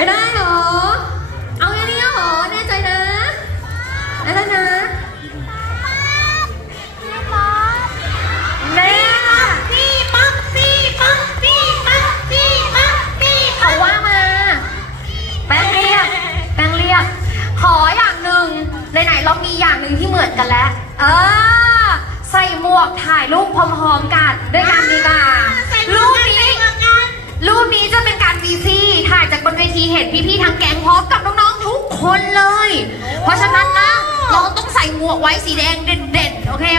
ไม่ได้หรอ เอาแค่นี้หรอ แน่ใจนะแน่นะแน่ซี่ป๊อกซี่ป๊อกซี่ป๊อกซี่ป๊อกซี่ขาว่ามา แป้งเรียแป้งเรียขออย่างหนึ่งไหนๆเรามีอย่างหนึ่งที่เหมือนกันแล้ว เออ ใส่หมวกถ่ายรูปพร้อมๆกันด้วยกันดีกว่า จากบนเวทีเห็นพี่ๆทั้งแก๊งพร้อมกับน้องๆทุกคนเลย เพราะฉะนั้นนะน้องต้องใส่หมวกไว้สีแดงเด่นๆโอเค